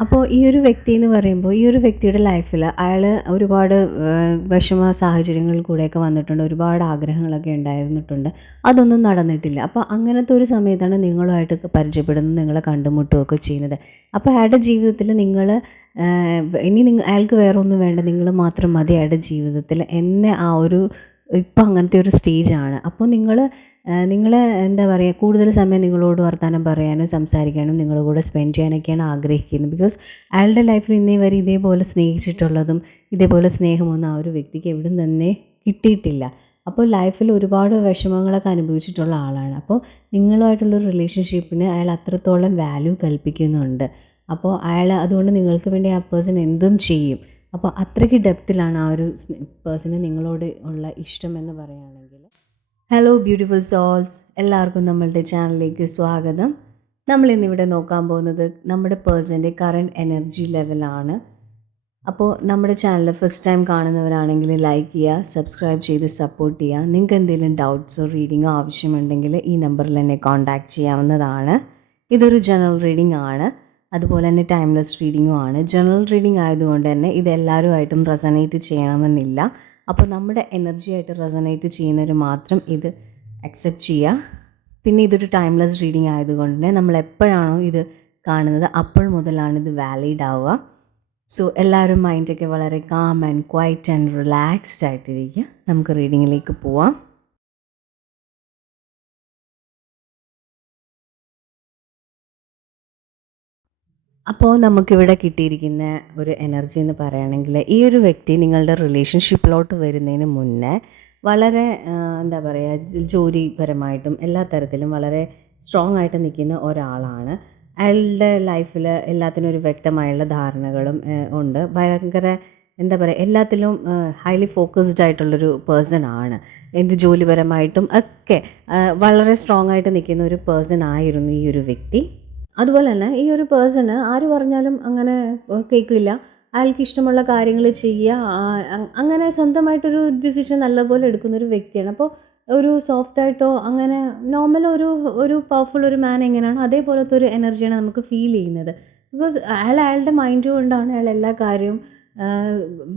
അപ്പോൾ ഈ ഒരു വ്യക്തി എന്ന് പറയുമ്പോൾ, ഈ ഒരു വ്യക്തിയുടെ ലൈഫിൽ അയാൾ ഒരുപാട് വിഷമ സാഹചര്യങ്ങളിൽ കൂടെയൊക്കെ വന്നിട്ടുണ്ട്. ഒരുപാട് ആഗ്രഹങ്ങളൊക്കെ ഉണ്ടായിരുന്നിട്ടുണ്ട്. അതൊന്നും നടന്നിട്ടില്ല. അപ്പോൾ അങ്ങനത്തെ ഒരു സമയത്താണ് നിങ്ങളുമായിട്ട് പരിചയപ്പെടുന്നത്, നിങ്ങളെ കണ്ടുമുട്ടുകയൊക്കെ ചെയ്യുന്നത്. അപ്പോൾ അയാളുടെ ജീവിതത്തിൽ നിങ്ങൾ ഇനി അയാൾക്ക് വേറെ ഒന്നും വേണ്ട, നിങ്ങൾ മാത്രം മതി അയാളുടെ ജീവിതത്തിൽ എന്ന ആ ഒരു ഇപ്പം അങ്ങനത്തെ ഒരു സ്റ്റേജാണ്. അപ്പോൾ നിങ്ങൾ എന്താ പറയുക, കൂടുതൽ സമയം നിങ്ങളോട് വർത്തമാനം പറയാനും സംസാരിക്കാനും നിങ്ങളുടെ കൂടെ സ്പെൻഡ് ചെയ്യാനൊക്കെയാണ് ആഗ്രഹിക്കുന്നത്. ബിക്കോസ് അയാളുടെ ലൈഫിൽ ഇന്നേ വരെ ഇതേപോലെ സ്നേഹിച്ചിട്ടുള്ളതും ഇതേപോലെ സ്നേഹമൊന്നും ആ ഒരു വ്യക്തിക്ക് എവിടും തന്നെ കിട്ടിയിട്ടില്ല. അപ്പോൾ ലൈഫിൽ ഒരുപാട് വിഷമങ്ങളൊക്കെ അനുഭവിച്ചിട്ടുള്ള ആളാണ്. അപ്പോൾ നിങ്ങളുമായിട്ടുള്ളൊരു റിലേഷൻഷിപ്പിന് അയാൾ അത്രത്തോളം വാല്യൂ കൽപ്പിക്കുന്നുണ്ട്. അപ്പോൾ അയാൾ അതുകൊണ്ട് നിങ്ങൾക്ക് വേണ്ടി ആ പേഴ്സൺ എന്തും ചെയ്യും. അപ്പോൾ അത്രയ്ക്ക് ഡെപ്തിലാണ് ആ ഒരു പേഴ്സണ് നിങ്ങളോട് ഉള്ള ഇഷ്ടം എന്ന് പറയുകയാണെങ്കിൽ. ഹലോ ബ്യൂട്ടിഫുൾ സോൾസ്, എല്ലാവർക്കും നമ്മളുടെ ചാനലിലേക്ക് സ്വാഗതം. നമ്മളിന്നിവിടെ നോക്കാൻ പോകുന്നത് നമ്മുടെ പേഴ്സൻ്റെ കറൻറ്റ് എനർജി ലെവലാണ്. അപ്പോൾ നമ്മുടെ ചാനൽ ഫസ്റ്റ് ടൈം കാണുന്നവരാണെങ്കിൽ ലൈക്ക് ചെയ്യുക, സബ്സ്ക്രൈബ് ചെയ്ത് സപ്പോർട്ട് ചെയ്യുക. നിങ്ങൾക്ക് എന്തെങ്കിലും ഡൗട്ട്സോ റീഡിങ്ങോ ആവശ്യമുണ്ടെങ്കിൽ ഈ നമ്പറിൽ എന്നെ കോൺടാക്റ്റ് ചെയ്യാവുന്നതാണ്. ഇതൊരു ജനറൽ റീഡിംഗ് ആണ്, അതുപോലെ തന്നെ ടൈംലെസ് റീഡിങ്ങും ആണ്. ജനറൽ റീഡിംഗ് ആയതുകൊണ്ട് തന്നെ ഇത് എല്ലാവരുമായിട്ടും റെസണേറ്റ് ചെയ്യണമെന്നില്ല. അപ്പോൾ നമ്മുടെ എനർജി ആയിട്ട് റെസണേറ്റ് ചെയ്യുന്നവർ മാത്രം ഇത് അക്സെപ്റ്റ് ചെയ്യുക. പിന്നെ ഇതൊരു ടൈംലെസ് റീഡിംഗ് ആയതുകൊണ്ട് തന്നെ നമ്മൾ എപ്പോഴാണോ ഇത് കാണുന്നത് അപ്പോൾ മുതലാണ് ഇത് വാലിഡ് ആവുക. സോ എല്ലാവരും മൈൻഡൊക്കെ വളരെ calm and quite and relaxed ആയിട്ടിരിക്കുക. നമുക്ക് റീഡിങ്ങിലേക്ക് പോവാം. അപ്പോൾ നമുക്കിവിടെ കിട്ടിയിരിക്കുന്ന ഒരു എനർജി എന്ന് പറയുകയാണെങ്കിൽ, ഈ ഒരു വ്യക്തി നിങ്ങളുടെ റിലേഷൻഷിപ്പിലോട്ട് വരുന്നതിന് മുന്നേ വളരെ എന്താ പറയുക, ജോലിപരമായിട്ടും എല്ലാ തരത്തിലും വളരെ സ്ട്രോങ് ആയിട്ട് നിൽക്കുന്ന ഒരാളാണ്. അയാളുടെ ലൈഫിൽ എല്ലാത്തിനും ഒരു വ്യക്തമായുള്ള ധാരണകളും ഉണ്ട്. ഭയങ്കര എന്താ പറയുക, എല്ലാത്തിലും ഹൈലി ഫോക്കസ്ഡ് ആയിട്ടുള്ളൊരു പേഴ്സൺ ആണ്. എന്ത് ജോലിപരമായിട്ടും ഒക്കെ വളരെ സ്ട്രോങ് ആയിട്ട് നിൽക്കുന്ന ഒരു പേഴ്സൺ ആയിരുന്നു ഈ ഒരു വ്യക്തി. അതുപോലെ തന്നെ ഈ ഒരു പേഴ്സണ് ആര് പറഞ്ഞാലും അങ്ങനെ കേൾക്കില്ല. അയാൾക്ക് ഇഷ്ടമുള്ള കാര്യങ്ങൾ ചെയ്യുക, അങ്ങനെ സ്വന്തമായിട്ടൊരു ഡിസിഷൻ നല്ലപോലെ എടുക്കുന്നൊരു വ്യക്തിയാണ്. അപ്പോൾ ഒരു സോഫ്റ്റായിട്ടോ അങ്ങനെ നോർമൽ ഒരു പവർഫുൾ ഒരു മാൻ എങ്ങനെയാണോ അതേപോലത്തെ ഒരു എനർജിയാണ് നമുക്ക് ഫീൽ ചെയ്യുന്നത്. ബിക്കോസ് അയാളുടെ മൈൻഡ് കൊണ്ടാണ് അയാൾ എല്ലാ കാര്യവും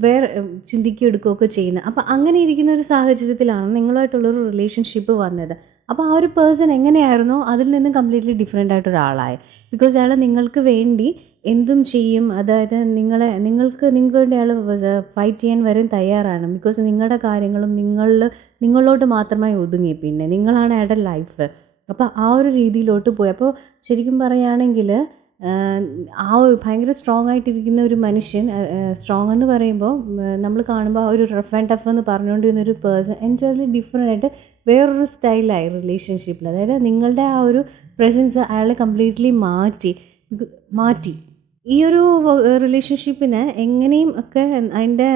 വേറെ ചിന്തിക്കുകയും എടുക്കുകയൊക്കെ ചെയ്യുന്നത്. അപ്പോൾ അങ്ങനെ ഇരിക്കുന്ന ഒരു സാഹചര്യത്തിലാണ് നിങ്ങളുമായിട്ടുള്ളൊരു റിലേഷൻഷിപ്പ് വന്നത്. അപ്പോൾ ആ ഒരു പേഴ്സൺ എങ്ങനെയായിരുന്നോ അതിൽ നിന്ന് കംപ്ലീറ്റ്ലി ഡിഫറെൻ്റ് ആയിട്ടൊരാളായി. ബിക്കോസ് അയാൾ നിങ്ങൾക്ക് വേണ്ടി എന്തും ചെയ്യും. അതായത് നിങ്ങൾക്ക് വേണ്ടി അയാൾ ഫൈറ്റ് ചെയ്യാൻ വരും തയ്യാറാണ്. ബിക്കോസ് നിങ്ങളുടെ കാര്യങ്ങളും നിങ്ങളോട്ട് മാത്രമായി ഒതുങ്ങി. പിന്നെ നിങ്ങളാണ് അയാളുടെ ലൈഫ്. അപ്പോൾ ആ ഒരു രീതിയിലോട്ട് പോയി. അപ്പോൾ ശരിക്കും പറയുകയാണെങ്കിൽ ആ ഒരു ഭയങ്കര സ്ട്രോങ് ആയിട്ടിരിക്കുന്ന ഒരു മനുഷ്യൻ, സ്ട്രോങ് എന്ന് പറയുമ്പോൾ നമ്മൾ കാണുമ്പോൾ ആ ഒരു റഫ് ആൻഡ് ടഫ് എന്ന് പറഞ്ഞുകൊണ്ടിരുന്നൊരു പേഴ്സൺ എൻറ്റയർലി ഡിഫറെൻ്റ് ആയിട്ട് വേറൊരു സ്റ്റൈലായി റിലേഷൻഷിപ്പിൽ. അതായത് നിങ്ങളുടെ ആ ഒരു പ്രസൻസ് അയാൾ കംപ്ലീറ്റ്ലി മാറ്റി ഈ ഒരു റിലേഷൻഷിപ്പിനെ എങ്ങനെയും ഒക്കെ അതിൻ്റെ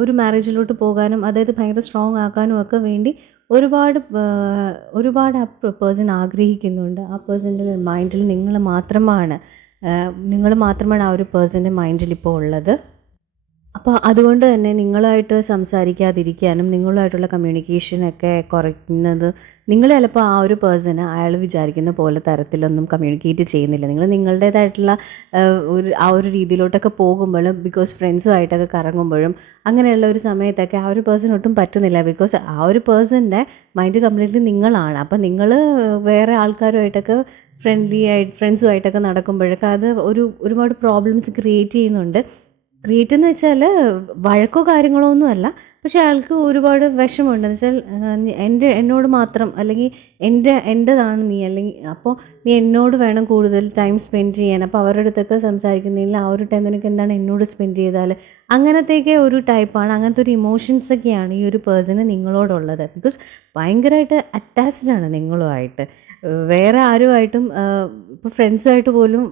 ഒരു മാരേജിലോട്ട് പോകാനും അതായത് ഭയങ്കര സ്ട്രോങ് ആക്കാനും ഒക്കെ വേണ്ടി ഒരുപാട് ആ പേഴ്സൺ ആഗ്രഹിക്കുന്നുണ്ട്. ആ പേഴ്സൻ്റെ മൈൻഡിൽ നിങ്ങൾ മാത്രമാണ് ആ ഒരു പേഴ്സൻ്റെ മൈൻഡിൽ ഇപ്പോൾ ഉള്ളത്. അപ്പോൾ അതുകൊണ്ട് തന്നെ നിങ്ങളായിട്ട് സംസാരിക്കാതിരിക്കാനും നിങ്ങളുമായിട്ടുള്ള കമ്മ്യൂണിക്കേഷനൊക്കെ കുറയ്ക്കുന്നത്, നിങ്ങൾ ചിലപ്പോൾ ആ ഒരു പേഴ്സണ് അയാൾ വിചാരിക്കുന്ന പോലെ തരത്തിലൊന്നും കമ്മ്യൂണിക്കേറ്റ് ചെയ്യുന്നില്ല. നിങ്ങൾ നിങ്ങളുടേതായിട്ടുള്ള ആ ഒരു രീതിയിലോട്ടൊക്കെ പോകുമ്പോഴും ബിക്കോസ് ഫ്രണ്ട്സുമായിട്ടൊക്കെ കറങ്ങുമ്പോഴും അങ്ങനെയുള്ള ഒരു സമയത്തൊക്കെ ആ ഒരു പേഴ്സൺ ഒട്ടും പറ്റുന്നില്ല. ബിക്കോസ് ആ ഒരു പേഴ്സൻ്റെ മൈൻഡ് കംപ്ലീറ്റ്ലി നിങ്ങളാണ്. അപ്പോൾ നിങ്ങൾ വേറെ ആൾക്കാരുമായിട്ടൊക്കെ ഫ്രണ്ട്സുമായിട്ടൊക്കെ നടക്കുമ്പോഴൊക്കെ അത് ഒരുപാട് പ്രോബ്ലംസ് ക്രിയേറ്റ് ചെയ്യുന്നുണ്ട്. ക്രിയേറ്റ് എന്ന് വെച്ചാൽ വഴക്കോ കാര്യങ്ങളോ ഒന്നുമല്ല, പക്ഷേ ആൾക്ക് ഒരുപാട് വിഷമമുണ്ടെന്ന് വെച്ചാൽ എന്നോട് മാത്രം അല്ലെങ്കിൽ എൻ്റെതാണ് നീ, അല്ലെങ്കിൽ അപ്പോൾ നീ എന്നോട് വേണം കൂടുതൽ ടൈം സ്പെൻഡ് ചെയ്യാൻ. അപ്പോൾ അവരുടെ അടുത്തൊക്കെ സംസാരിക്കുന്നില്ല, ആ ഒരു ടൈം നിനക്ക് എന്താണ് എന്നോട് സ്പെൻഡ് ചെയ്താൽ, അങ്ങനത്തെയൊക്കെ ഒരു ടൈപ്പാണ്. അങ്ങനത്തെ ഒരു ഇമോഷൻസൊക്കെയാണ് ഈ ഒരു പേഴ്സണ് നിങ്ങളോടുള്ളത്. ബിക്കോസ് ഭയങ്കരമായിട്ട് അറ്റാച്ച്ഡ് ആണ് നിങ്ങളുമായിട്ട്. വേറെ ആരുമായിട്ടും ഇപ്പോൾ ഫ്രണ്ട്സുമായിട്ട് പോലും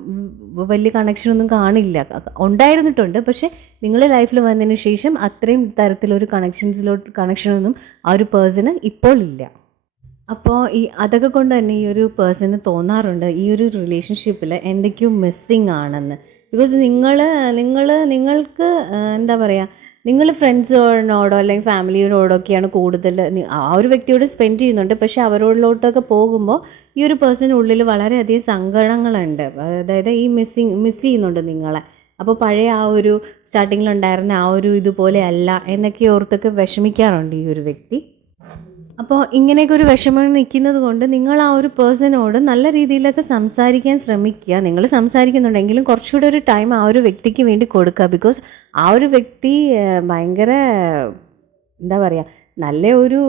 വലിയ കണക്ഷനൊന്നും കാണില്ല. ഉണ്ടായിരുന്നിട്ടുണ്ട്, പക്ഷേ നിങ്ങളുടെ ലൈഫിൽ വന്നതിന് ശേഷം അത്രയും തരത്തിലൊരു കണക്ഷനൊന്നും ആ ഒരു പേഴ്സണ് ഇപ്പോൾ ഇല്ല. അപ്പോൾ അതൊക്കെ കൊണ്ട് തന്നെ ഈ ഒരു പേഴ്സണ് തോന്നാറുണ്ട് ഈ ഒരു റിലേഷൻഷിപ്പിൽ എന്തൊക്കെയോ മിസ്സിങ് ആണെന്ന്. ബിക്കോസ് നിങ്ങൾക്ക് എന്താ പറയുക, നിങ്ങൾ ഫ്രണ്ട്സിനോടോ അല്ലെങ്കിൽ ഫാമിലിയോടൊക്കെയാണ് കൂടുതൽ ആ ഒരു വ്യക്തിയോട് സ്പെൻഡ് ചെയ്യുന്നുണ്ട്. പക്ഷേ അവരോടിലോട്ടൊക്കെ പോകുമ്പോൾ ഈ ഒരു പേഴ്സണിനുള്ളിൽ വളരെയധികം സങ്കടങ്ങളുണ്ട്. അതായത് ഈ മിസ് ചെയ്യുന്നുണ്ട് നിങ്ങളെ. അപ്പോൾ പഴയ ആ ഒരു സ്റ്റാർട്ടിങ്ങിലുണ്ടായിരുന്ന ആ ഒരു ഇതുപോലെ അല്ല എന്നൊക്കെ ഓർത്തൊക്കെ വിഷമിക്കാറുണ്ട് ഈ ഒരു വ്യക്തി. അപ്പോൾ ഇങ്ങനെയൊക്കെ ഒരു വിഷമം നിൽക്കുന്നത് കൊണ്ട് നിങ്ങൾ ആ ഒരു പേഴ്സണോട് നല്ല രീതിയിലൊക്കെ സംസാരിക്കാൻ ശ്രമിക്കുക. നിങ്ങൾ സംസാരിക്കുന്നുണ്ടെങ്കിലും കുറച്ചുകൂടെ ഒരു ടൈം ആ ഒരു വ്യക്തിക്ക് വേണ്ടി കൊടുക്കുക. ബിക്കോസ് ആ ഒരു വ്യക്തി ഭയങ്കര എന്താ പറയുക, നല്ല ഒരു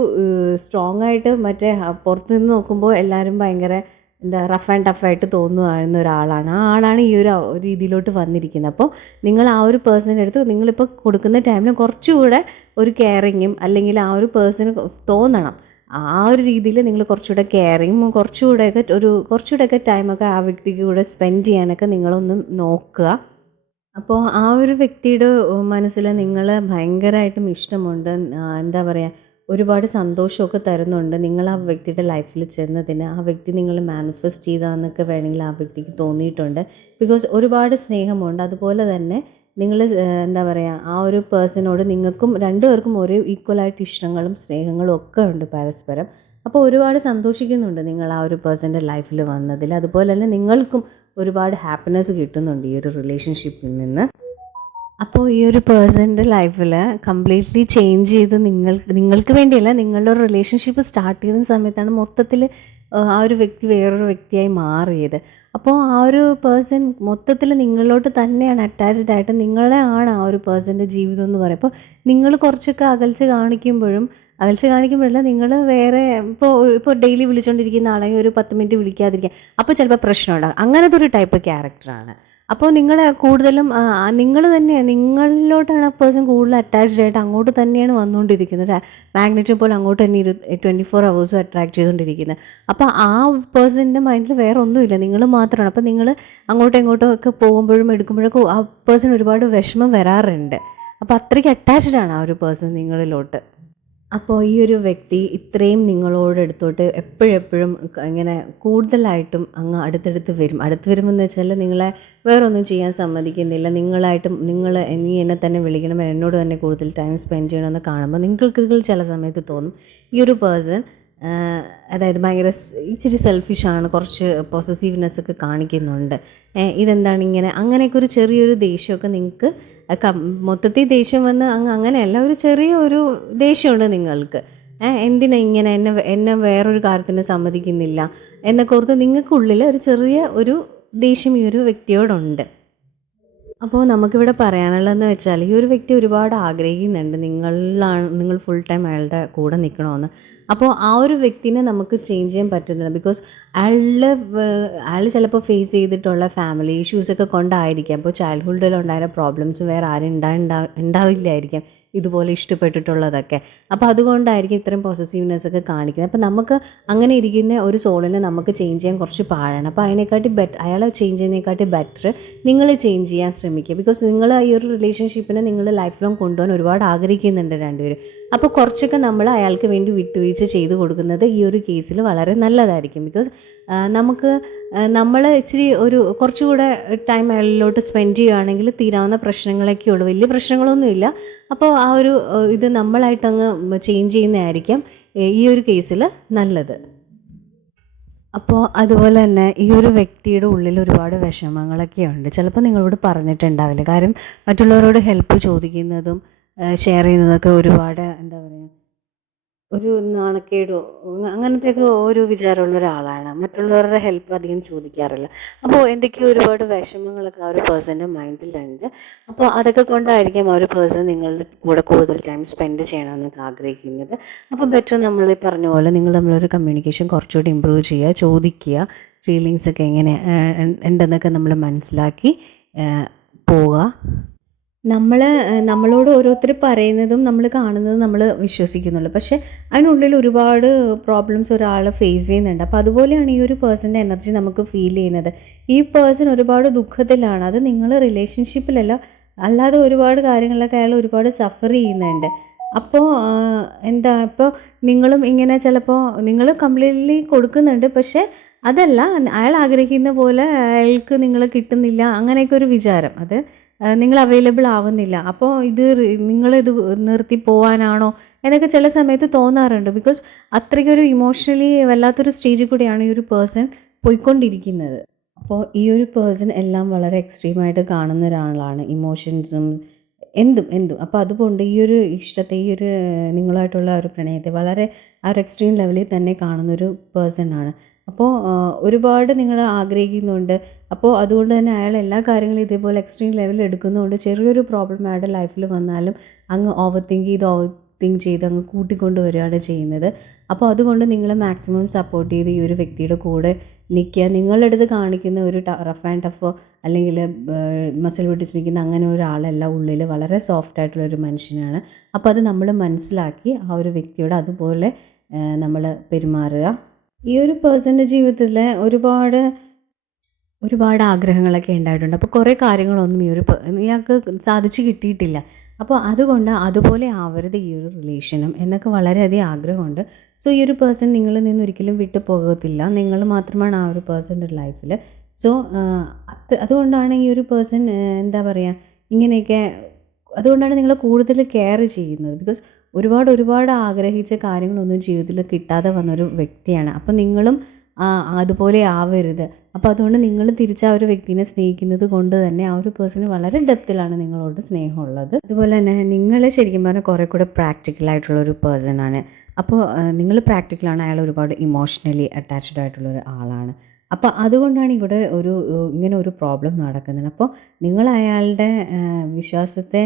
സ്ട്രോങ് ആയിട്ട് മറ്റേ പുറത്ത് നിന്ന് നോക്കുമ്പോൾ എല്ലാവരും ഭയങ്കര എന്താ റഫ് ആൻഡ് ടഫായിട്ട് തോന്നുന്ന ഒരാളാണ്. ആ ആളാണ് ഈ ഒരു രീതിയിലോട്ട് വന്നിരിക്കുന്നത്. അപ്പോൾ നിങ്ങൾ ആ ഒരു പേഴ്സണിൻ്റെ അടുത്ത് നിങ്ങളിപ്പോൾ കൊടുക്കുന്ന ടൈമിൽ കുറച്ചുകൂടെ ഒരു കെയറിങ്ങും അല്ലെങ്കിൽ ആ ഒരു പേഴ്സണ് തോന്നണം. ആ ഒരു രീതിയിൽ നിങ്ങൾ കുറച്ചുകൂടെ കെയറിങ്ങും കുറച്ചുകൂടെയൊക്കെ ടൈമൊക്കെ ആ വ്യക്തിക്ക് കൂടെ സ്പെൻഡ് ചെയ്യാനൊക്കെ നിങ്ങളൊന്ന് നോക്കുക. അപ്പോൾ ആ ഒരു വ്യക്തിയുടെ മനസ്സിൽ നിങ്ങളെ ഭയങ്കരമായിട്ടും ഇഷ്ടമുണ്ട്. എന്താ പറയുക, ഒരുപാട് സന്തോഷമൊക്കെ തരുന്നുണ്ട്. നിങ്ങൾ ആ വ്യക്തിയുടെ ലൈഫിൽ ചെന്നതിന് ആ വ്യക്തി നിങ്ങൾ മാനിഫെസ്റ്റ് ചെയ്താന്നൊക്കെ വേണമെങ്കിൽ ആ വ്യക്തിക്ക് തോന്നിയിട്ടുണ്ട്. ബിക്കോസ് ഒരുപാട് സ്നേഹമുണ്ട്. അതുപോലെ തന്നെ നിങ്ങൾ എന്താ പറയുക, ആ ഒരു പേഴ്സണോട് നിങ്ങൾക്കും രണ്ടുപേർക്കും ഒരേ ഈക്വലായിട്ട് ഇഷ്ടങ്ങളും സ്നേഹങ്ങളും ഒക്കെ ഉണ്ട് പരസ്പരം. അപ്പോൾ ഒരുപാട് സന്തോഷിക്കുന്നുണ്ട് നിങ്ങൾ ആ ഒരു പേഴ്സൻ്റെ ലൈഫിൽ വന്നതിൽ. അതുപോലെ തന്നെ നിങ്ങൾക്കും ഒരുപാട് ഹാപ്പിനെസ് കിട്ടുന്നുണ്ട് ഈ ഒരു റിലേഷൻഷിപ്പിൽ നിന്ന്. അപ്പോൾ ഈ ഒരു പേഴ്സൻ്റെ ലൈഫിൽ കംപ്ലീറ്റ്ലി ചേഞ്ച് ചെയ്ത് നിങ്ങൾക്ക് വേണ്ടിയല്ല, നിങ്ങളുടെ ഒരു റിലേഷൻഷിപ്പ് സ്റ്റാർട്ട് ചെയ്യുന്ന സമയത്താണ് മൊത്തത്തിൽ ആ ഒരു വ്യക്തി വേറൊരു വ്യക്തിയായി മാറിയത്. അപ്പോൾ ആ ഒരു പേഴ്സൺ മൊത്തത്തിൽ നിങ്ങളിലോട്ട് തന്നെയാണ് അറ്റാച്ച്ഡ് ആയിട്ട്, നിങ്ങളെ ആണ് ആ ഒരു പേഴ്സൻ്റെ ജീവിതം എന്ന് പറയും. അപ്പോൾ നിങ്ങൾ കുറച്ചൊക്കെ അകൽച്ച കാണിക്കുമ്പോഴല്ല, നിങ്ങൾ വേറെ ഇപ്പോൾ ഡെയിലി വിളിച്ചുകൊണ്ടിരിക്കുന്ന ആളെങ്കിൽ ഒരു 10 മിനിറ്റ് വിളിക്കാതിരിക്കുക, അപ്പോൾ ചിലപ്പോൾ പ്രശ്നം ഉണ്ടാകും. അങ്ങനത്തെ ഒരു ടൈപ്പ് ക്യാരക്ടറാണ്. അപ്പോൾ നിങ്ങൾ കൂടുതലും നിങ്ങൾ തന്നെ നിങ്ങളിലോട്ടാണ് ആ പേഴ്സൺ കൂടുതൽ അറ്റാച്ച്ഡ് ആയിട്ട് അങ്ങോട്ട് തന്നെയാണ് വന്നുകൊണ്ടിരിക്കുന്നത്. മാഗ്നറ്റ് പോലെ അങ്ങോട്ട് തന്നെ 24 hours അട്രാക്ട് ചെയ്തുകൊണ്ടിരിക്കുന്നത്. അപ്പോൾ ആ പേഴ്സണിൻ്റെ മൈൻഡിൽ വേറെ ഒന്നുമില്ല, നിങ്ങൾ മാത്രമാണ്. അപ്പോൾ നിങ്ങൾ അങ്ങോട്ടും ഇങ്ങോട്ടും ഒക്കെ പോകുമ്പോഴും എടുക്കുമ്പോഴൊക്കെ ആ പേഴ്സൺ ഒരുപാട് വിഷമം വരാറുണ്ട്. അപ്പോൾ അത്രയ്ക്ക് അറ്റാച്ച്ഡ് ആണ് ആ ഒരു പേഴ്സൺ നിങ്ങളിലോട്ട്. അപ്പോൾ ഈ ഒരു വ്യക്തി ഇത്രയും നിങ്ങളോട് അടുത്തോട്ട് എപ്പോഴെപ്പോഴും ഇങ്ങനെ കൂടുതലായിട്ടും അങ്ങ് അടുത്തടുത്ത് വരും. അടുത്ത് വരുമെന്ന് വെച്ചാൽ നിങ്ങളെ വേറൊന്നും ചെയ്യാൻ സമ്മതിക്കുന്നില്ല. നീ എന്നെ തന്നെ വിളിക്കണം, എന്നോട് തന്നെ കൂടുതൽ ടൈം സ്പെൻഡ് ചെയ്യണമെന്ന് കാണുമ്പോൾ നിങ്ങൾക്ക് ചില സമയത്ത് തോന്നും ഈ ഒരു പേഴ്സൺ അതായത് ഭയങ്കര ഇച്ചിരി സെൽഫിഷാണ്, കുറച്ച് പൊസസീവ്നെസ് ഒക്കെ കാണിക്കുന്നുണ്ട്. ഇതെന്താണ് ഇങ്ങനെ, അങ്ങനെയൊക്കെ ഒരു ചെറിയൊരു ദേഷ്യമൊക്കെ നിങ്ങൾക്ക് മൊത്തത്തിൽ ദേഷ്യം വന്ന് അങ്ങനെയല്ല, ഒരു ചെറിയ ഒരു ദേഷ്യമുണ്ട് നിങ്ങൾക്ക്. എന്തിനാ ഇങ്ങനെ എന്നെ വേറൊരു കാര്യത്തിന് സമ്മതിക്കുന്നില്ല എന്നൊക്കെ ഓർത്ത് നിങ്ങൾക്കുള്ളിൽ ഒരു ചെറിയ ഒരു ദേഷ്യം ഈ ഒരു വ്യക്തിയോടുണ്ട്. അപ്പോൾ നമുക്കിവിടെ പറയാനുള്ളതെന്ന് വെച്ചാൽ ഈ ഒരു വ്യക്തി ഒരുപാട് ആഗ്രഹിക്കുന്നുണ്ട് നിങ്ങൾ ഫുൾ ടൈം അയാളുടെ കൂടെ നിൽക്കണമെന്ന്. അപ്പോൾ ആ ഒരു വ്യക്തിനെ നമുക്ക് ചേഞ്ച് ചെയ്യാൻ പറ്റുന്നില്ല. ബിക്കോസ് അയാൾ ചിലപ്പോൾ ഫേസ് ചെയ്തിട്ടുള്ള ഫാമിലി ഇഷ്യൂസൊക്കെ കൊണ്ടായിരിക്കാം. അപ്പോൾ ചൈൽഡ്ഹുഡിലുണ്ടായ പ്രോബ്ലംസ് വേറെ ആരും ഉണ്ടാവില്ലായിരിക്കാം ഇതുപോലെ ഇഷ്ടപ്പെട്ടിട്ടുള്ളതൊക്കെ. അപ്പോൾ അതുകൊണ്ടായിരിക്കും ഇത്രയും പൊസസീവ്നെസ് ഒക്കെ കാണിക്കുന്നത്. അപ്പോൾ നമുക്ക് അങ്ങനെ ഇരിക്കുന്ന ഒരു സോളിനെ നമുക്ക് ചേഞ്ച് ചെയ്യാൻ കുറച്ച് പാടാണ്. അപ്പോൾ അയാളെ ചേഞ്ച് ചെയ്യുന്നതിനെക്കാട്ടി ബെറ്റർ നിങ്ങൾ ചേഞ്ച് ചെയ്യാൻ ശ്രമിക്കുക. ബിക്കോസ് നിങ്ങൾ ഈ ഒരു റിലേഷൻഷിപ്പിനെ നിങ്ങൾ ലൈഫ് ലോങ് കൊണ്ടുപോകാൻ ഒരുപാട് ആഗ്രഹിക്കുന്നുണ്ട് രണ്ടുപേരും. അപ്പോൾ കുറച്ചൊക്കെ നമ്മൾ അയാൾക്ക് വേണ്ടി വിട്ടുവീഴ്ച ചെയ്ത് കൊടുക്കുന്നത് ഈ ഒരു കേസിൽ വളരെ നല്ലതായിരിക്കും. ബിക്കോസ് നമ്മൾ ഇച്ചിരി കുറച്ചുകൂടെ ടൈം അയാളിലോട്ട് സ്പെൻഡ് ചെയ്യുകയാണെങ്കിൽ തീരാവുന്ന പ്രശ്നങ്ങളൊക്കെ ഉള്ളൂ, വലിയ പ്രശ്നങ്ങളൊന്നുമില്ല. അപ്പോൾ ആ ഒരു ഇത് നമ്മളായിട്ടങ്ങ് ചേഞ്ച് ചെയ്യുന്നതായിരിക്കും ഈ ഒരു കേസിൽ നല്ലത്. അപ്പോൾ അതുപോലെ തന്നെ ഈ ഒരു വ്യക്തിയുടെ ഉള്ളിൽ ഒരുപാട് വിഷമങ്ങളൊക്കെ ഉണ്ട്. ചിലപ്പോൾ നിങ്ങളോട് പറഞ്ഞിട്ടുണ്ടാവില്ല. കാര്യം മറ്റുള്ളവരോട് ഹെൽപ്പ് ചോദിക്കുന്നതും ഷെയർ ചെയ്യുന്നതൊക്കെ ഒരുപാട് എന്താ പറയുക, ഒരു നാണക്കേടോ അങ്ങനത്തെയൊക്കെ ഒരു വിചാരമുള്ള ഒരാളാണ്. മറ്റുള്ളവരുടെ ഹെൽപ്പ് അധികം ചോദിക്കാറില്ല. അപ്പോൾ എന്തൊക്കെയോ ഒരുപാട് വിഷമങ്ങളൊക്കെ ആ ഒരു പേഴ്സൻ്റെ മൈൻഡിലുണ്ട്. അപ്പോൾ അതൊക്കെ കൊണ്ടായിരിക്കും ആ ഒരു പേഴ്സൺ നിങ്ങളുടെ കൂടെ കൂടുതൽ ടൈം സ്പെൻഡ് ചെയ്യണമെന്നൊക്കെ ആഗ്രഹിക്കുന്നത്. അപ്പോൾ ബെറ്റർ നമ്മൾ പറഞ്ഞ പോലെ നിങ്ങൾ നമ്മളൊരു കമ്മ്യൂണിക്കേഷൻ കുറച്ചുകൂടി ഇമ്പ്രൂവ് ചെയ്യുക, ചോദിക്കുക, ഫീലിങ്സൊക്കെ എങ്ങനെ ഉണ്ടെന്നൊക്കെ നമ്മൾ മനസ്സിലാക്കി പോവുക. നമ്മളോട് ഓരോരുത്തർ പറയുന്നതും നമ്മൾ കാണുന്നതും നമ്മൾ വിശ്വസിക്കുന്നുള്ളൂ. പക്ഷേ അതിനുള്ളിൽ ഒരുപാട് പ്രോബ്ലംസ് ഒരാൾ ഫേസ് ചെയ്യുന്നുണ്ട്. അപ്പോൾ അതുപോലെയാണ് ഈ ഒരു പേഴ്സൻ്റെ എനർജി നമുക്ക് ഫീൽ ചെയ്യുന്നത്. ഈ പേഴ്സൺ ഒരുപാട് ദുഃഖത്തിലാണ്. അത് നിങ്ങൾ റിലേഷൻഷിപ്പിലല്ല, അല്ലാതെ ഒരുപാട് കാര്യങ്ങളൊക്കെ അയാൾ ഒരുപാട് സഫർ ചെയ്യുന്നുണ്ട്. അപ്പോൾ ഇപ്പോൾ നിങ്ങളും ഇങ്ങനെ ചിലപ്പോൾ നിങ്ങൾ കംപ്ലീറ്റ്ലി കൊടുക്കുന്നുണ്ട്, പക്ഷേ അതല്ല അയാൾ ആഗ്രഹിക്കുന്ന പോലെ അയാൾക്ക് നിങ്ങൾ കിട്ടുന്നില്ല, അങ്ങനെയൊക്കെ ഒരു വിചാരം. അത് നിങ്ങൾ അവൈലബിൾ ആവുന്നില്ല. അപ്പോൾ നിങ്ങളിത് നിർത്തി പോവാനാണോ എന്നൊക്കെ ചില സമയത്ത് തോന്നാറുണ്ട്. ബിക്കോസ് അത്രയ്ക്കൊരു ഇമോഷണലി വല്ലാത്തൊരു സ്റ്റേജിൽ കൂടെയാണ് ഈ ഒരു പേഴ്സൺ പോയിക്കൊണ്ടിരിക്കുന്നത്. അപ്പോൾ ഈ ഒരു പേഴ്സൺ എല്ലാം വളരെ എക്സ്ട്രീമായിട്ട് കാണുന്ന ഒരാളാണ്. ഇമോഷൻസും എന്തും. അപ്പോൾ അതുകൊണ്ട് ഈ ഒരു ഇഷ്ടത്തെ, ഈ ഒരു നിങ്ങളുമായിട്ടുള്ള ഒരു പ്രണയത്തെ വളരെ ആ ഒരു എക്സ്ട്രീം ലെവലിൽ തന്നെ കാണുന്നൊരു പേഴ്സൺ ആണ്. അപ്പോൾ ഒരുപാട് നിങ്ങൾ ആഗ്രഹിക്കുന്നുണ്ട്. അപ്പോൾ അതുകൊണ്ട് തന്നെ അയാൾ എല്ലാ കാര്യങ്ങളും ഇതേപോലെ എക്സ്ട്രീം ലെവലിൽ എടുക്കുന്നതുകൊണ്ട് ചെറിയൊരു പ്രോബ്ലം അയാളുടെ ലൈഫിൽ വന്നാലും അങ്ങ് ഓവർ തിങ്ക് ചെയ്ത് അങ്ങ് കൂട്ടിക്കൊണ്ട് വരികയാണ് ചെയ്യുന്നത്. അപ്പോൾ അതുകൊണ്ട് നിങ്ങൾ മാക്സിമം സപ്പോർട്ട് ചെയ്ത് ഈ ഒരു വ്യക്തിയുടെ കൂടെ നിൽക്കുക. നിങ്ങളുടെ അടുത്ത് കാണിക്കുന്ന ഒരു റഫ് ആൻഡ് ടഫോ അല്ലെങ്കിൽ മസിൽ പിടിച്ച് നിൽക്കുന്ന അങ്ങനെ ഒരാളല്ല. ഉള്ളിൽ വളരെ സോഫ്റ്റ് ആയിട്ടുള്ളൊരു മനുഷ്യനാണ്. അപ്പോൾ അത് നമ്മൾ മനസ്സിലാക്കി ആ ഒരു വ്യക്തിയോട് അതുപോലെ നമ്മൾ പെരുമാറുക. ഈ ഒരു പേഴ്സൻ്റെ ജീവിതത്തിൽ ഒരുപാട് ആഗ്രഹങ്ങളൊക്കെ ഉണ്ടായിട്ടുണ്ട്. അപ്പോൾ കുറേ കാര്യങ്ങളൊന്നും ഇയാൾക്ക് സാധിച്ചു കിട്ടിയിട്ടില്ല. അപ്പോൾ അതുകൊണ്ട് അതുപോലെ ആവരുത് ഈ ഒരു റിലേഷനും എന്നൊക്കെ വളരെയധികം ആഗ്രഹമുണ്ട്. സോ ഈ ഒരു പേഴ്സൺ നിങ്ങളിൽ നിന്ന് ഒരിക്കലും വിട്ടു പോകത്തില്ല. നിങ്ങൾ മാത്രമാണ് ആ ഒരു പേഴ്സൻ്റെ ലൈഫിൽ. സോ അതുകൊണ്ടാണ് ഈ ഒരു പേഴ്സൺ എന്താ പറയുക, ഇങ്ങനെയൊക്കെ അതുകൊണ്ടാണ് നിങ്ങൾ കൂടുതൽ കെയർ ചെയ്യുന്നത്. ബിക്കോസ് ഒരുപാട് ആഗ്രഹിച്ച കാര്യങ്ങളൊന്നും ജീവിതത്തിൽ കിട്ടാതെ വന്നൊരു വ്യക്തിയാണ്. അപ്പോൾ നിങ്ങളും അതുപോലെ ആവരുത്. അപ്പോൾ അതുകൊണ്ട് നിങ്ങൾ തിരിച്ച് ആ ഒരു വ്യക്തിനെ സ്നേഹിക്കുന്നത് കൊണ്ട് തന്നെ ആ ഒരു പേഴ്സണ് വളരെ ഡെപ്തിലാണ് നിങ്ങളോട് സ്നേഹമുള്ളത്. അതുപോലെ തന്നെ നിങ്ങൾ ശരിക്കും പറഞ്ഞാൽ കുറേ കൂടെ പ്രാക്ടിക്കലായിട്ടുള്ളൊരു പേഴ്സണാണ്. അപ്പോൾ നിങ്ങൾ പ്രാക്ടിക്കലാണ്, അയാൾ ഒരുപാട് ഇമോഷണലി അറ്റാച്ച്ഡ് ആയിട്ടുള്ളൊരു ആളാണ്. അപ്പോൾ അതുകൊണ്ടാണ് ഇവിടെ ഇങ്ങനെ ഒരു പ്രോബ്ലം നടക്കുന്നത്. അപ്പോൾ നിങ്ങൾ അയാളുടെ വിശ്വാസത്തെ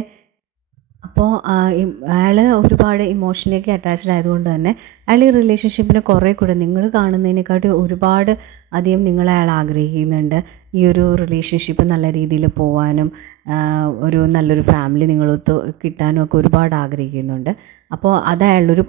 അയാൾ ഒരുപാട് ഇമോഷണലി അറ്റാച്ച്ഡ് ആയതുകൊണ്ട് തന്നെ അയാൾ ഈ റിലേഷൻഷിപ്പിനെ കുറേ കൂടെ നിങ്ങൾ കാണുന്നതിനെക്കാട്ടി ഒരുപാട് അധികം അയാൾ ആഗ്രഹിക്കുന്നുണ്ട്. ഈ ഒരു റിലേഷൻഷിപ്പ് നല്ല രീതിയിൽ പോവാനും ഒരു നല്ലൊരു ഫാമിലി നിങ്ങളൊത്ത് കിട്ടാനും ഒക്കെ ഒരുപാട് ആഗ്രഹിക്കുന്നുണ്ട്. അപ്പോൾ അത് അയാളുടെ ഒരു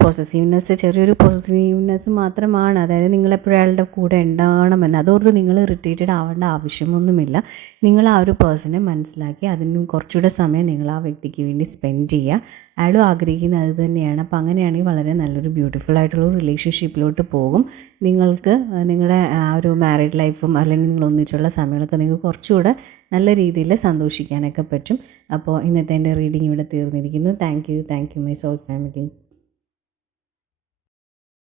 ചെറിയൊരു പൊസസീവ്നെസ് മാത്രമാണ്. അതായത് നിങ്ങളെപ്പോഴും അയാളുടെ കൂടെ ഉണ്ടാകണമെന്ന്. അതോർത്ത് നിങ്ങൾ ഇറിറ്റേറ്റഡ് ആവേണ്ട ആവശ്യമൊന്നുമില്ല. നിങ്ങൾ ആ ഒരു പേഴ്സണെ മനസ്സിലാക്കി അതിന് കുറച്ചുകൂടെ സമയം നിങ്ങൾ ആ വ്യക്തിക്ക് വേണ്ടി സ്പെൻഡ് ചെയ്യുക. അയാളും ആഗ്രഹിക്കുന്നത് അത് തന്നെയാണ്. അപ്പോൾ അങ്ങനെയാണെങ്കിൽ വളരെ നല്ലൊരു ബ്യൂട്ടിഫുൾ ആയിട്ടുള്ള റിലേഷൻഷിപ്പിലോട്ട് പോകും. നിങ്ങൾക്ക് നിങ്ങളുടെ ആ ഒരു മാരീഡ് ലൈഫും അല്ലെങ്കിൽ നിങ്ങൾ ഒന്നിച്ചുള്ള സമയങ്ങളൊക്കെ നിങ്ങൾക്ക് കുറച്ചുകൂടെ നല്ല രീതിയിൽ സന്തോഷിക്കാനൊക്കെ പറ്റും. അപ്പോൾ ഇന്നത്തെ എൻ്റെ റീഡിംഗ് ഇവിടെ തീർന്നിരിക്കുന്നു. Thank you my soul family.